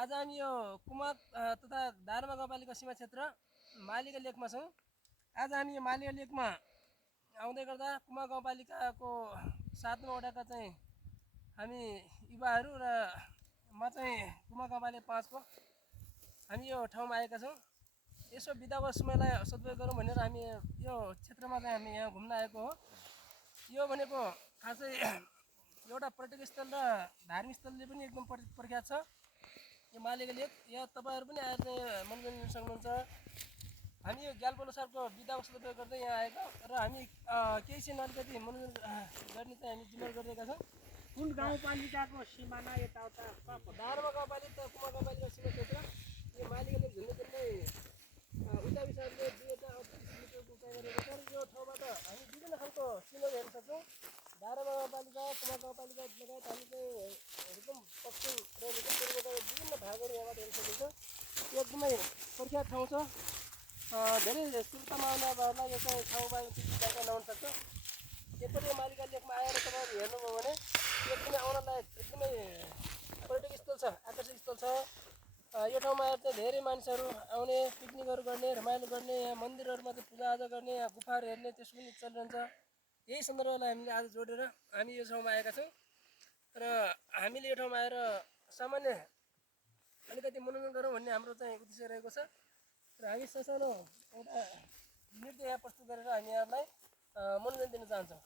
आज हामी यो कुमाक तथा दारमा गाउँपालिका सीमा क्षेत्र मालीका लेकमा छौँ। आज हामी यो मालीका लेकमा आउँदै गर्दा कुमाक गाउँपालिकाको 7औं वडाका चाहिँ हामी युवाहरू र म चाहिँ कुमाक गाउँपालिका 5 को हामी यो ठाउँमा आएका छौँ। यसो बिदाको समयलाई सदुपयोग गरौँ भनेर हामी यो क्षेत्रमा चाहिँ हामी यहाँ घुम्न आएको हो। यो भनेको खासै एउटा पर्यटक स्थल र धार्मिक स्थलले पनि एकदम प्रख्यात छ। यो मालीका लेक यहाँ तपाईहरु पनि आएर चाहिँ मनोरञ्जन लिन सक्नुहुन्छ। हामी यो ग्याल्पोलो सरको बिदाको सदुपयोग गर्दै यहाँ आएका र हामी केही चाहिँ अलिकति मनोरञ्जन गर्ने चाहिँ हामी जिम्मेवारी गरिरहेका छौँ। कुन गाउँपालिकाको सिमाना यताउता दारमा गाउँपालिका कुमाक गाउँपालिका सीमा क्षेत्र यो मालीका लेक झन्डै उता विषयले 2038 मिटरको उचाइ गरेको छ। यो ठाउँबाट हामी विभिन्न खालको सिनरी हेर्न सक्छौँ। दारमा गाउँपालिका कुमाक गाउँपालिका लगायत हामी चाहिँ रुकुम पश्चिम र रुकुम पूर्वका विभिन्न भागहरू यहाँबाट हेर्न सकिन्छ। यो एकदमै प्रख्यात ठाउँ छ। धेरै सुर्तामा आउनेहरूलाई यो चाहिँ ठाउँबाट जानकारी नहुन सक्छ। एकपल्ट यो मालीका लेकमा आएर तपाईँहरू हेर्नुभयो भने एकदमै आउन लायक एकदमै पर्यटक स्थल छ, आकर्षक स्थल छ। यो ठाउँमा आएर चाहिँ धेरै मानिसहरू आउने, पिकनिकहरू गर्ने, रमाइलो गर्ने, यहाँ मन्दिरहरूमा चाहिँ पूजाआजा गर्ने, यहाँ गुफाहरू हेर्ने त्यसको पनि चलिरहन्छ। यही सन्दर्भलाई हामीले आज जोडेर हामी यो ठाउँमा आएका छौँ र हामीले यो ठाउँमा आएर सामान्य अलिकति मनोरञ्जन गरौँ भन्ने हाम्रो चाहिँ उद्देश्य रहेको छ र हामी सानो एउटा नृत्य यहाँ प्रस्तुत गरेर हामी यहाँलाई मनोरञ्जन दिन चाहन्छौँ।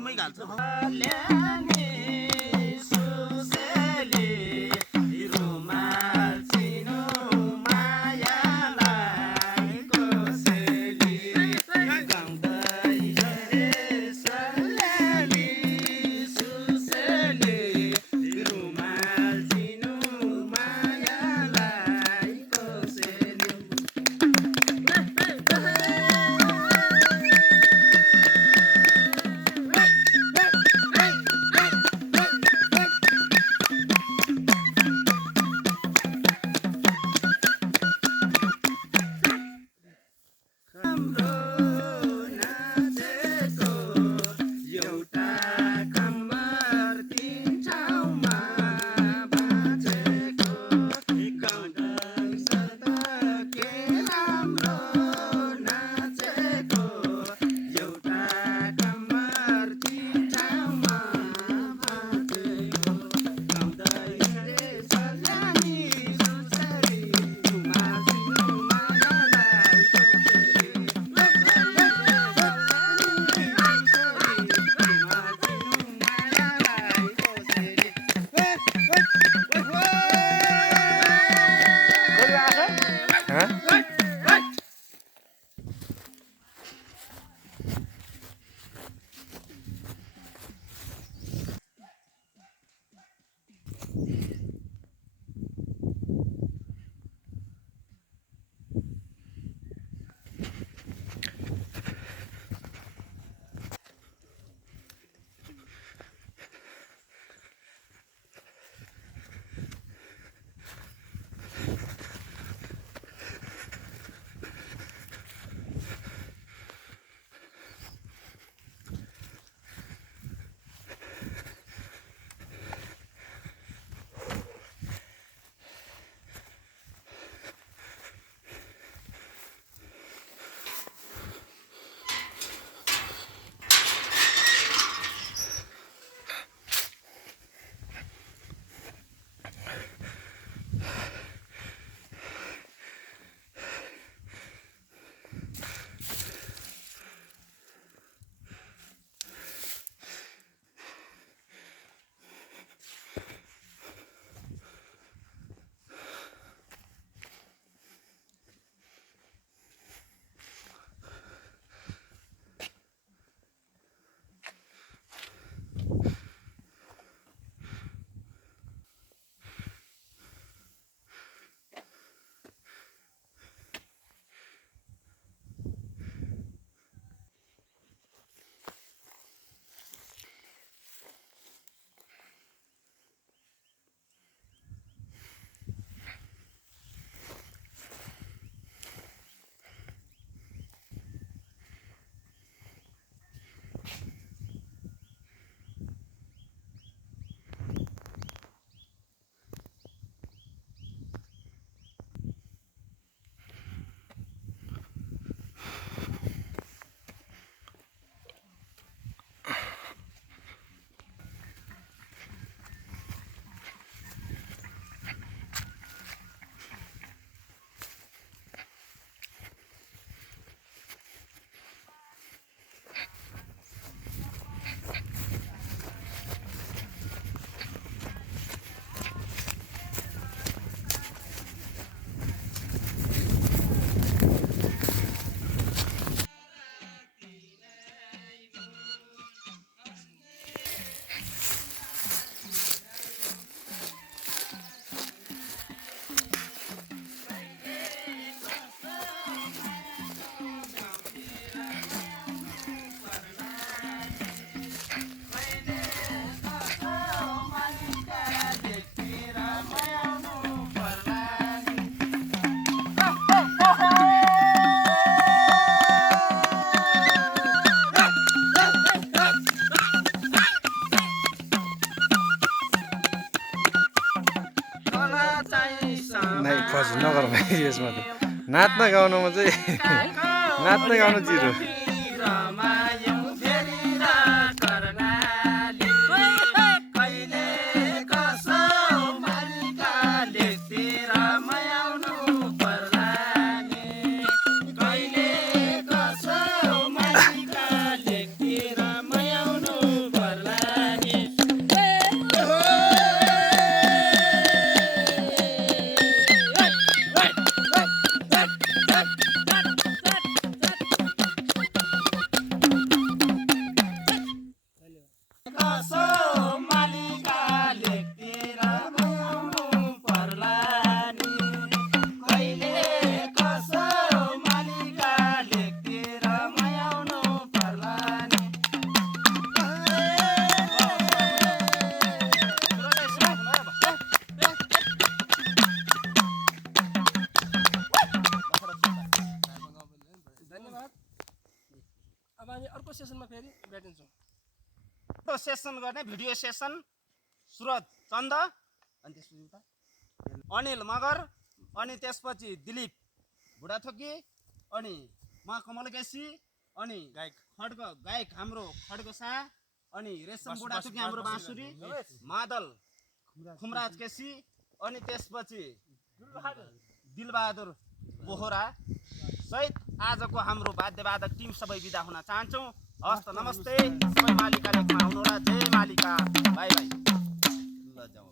गीतमै घाल्छ नगर भाइ यसमा त नाच्न गाउनमा चाहिँ नाच्न गाउनु जिरो हामी अर्को सेसनमा फेरि भेटिन्छौँ। सेसन गर्ने भिडियो सेसन सुरज चन्द अनि त्यसपछि उता अनिल मगर अनि त्यसपछि दिलीप बुढाथोकी अनि म कमल केसी अनि खड्ग गायक हाम्रो खड्ग शाह अनि रेशम बुढाथोकी हाम्रो बाँसुरी मादल खुमराज केसी अनि त्यसपछि दिलबहादुर बोहरा सहित आजको हाम्रो वाद्यवादक टिम सबै बिदा हुन चाहन्छौँ। हस्त नमस्ते सबै मालिकाले खुवाउनु र जय मालिका बाई बाई ल जाऊ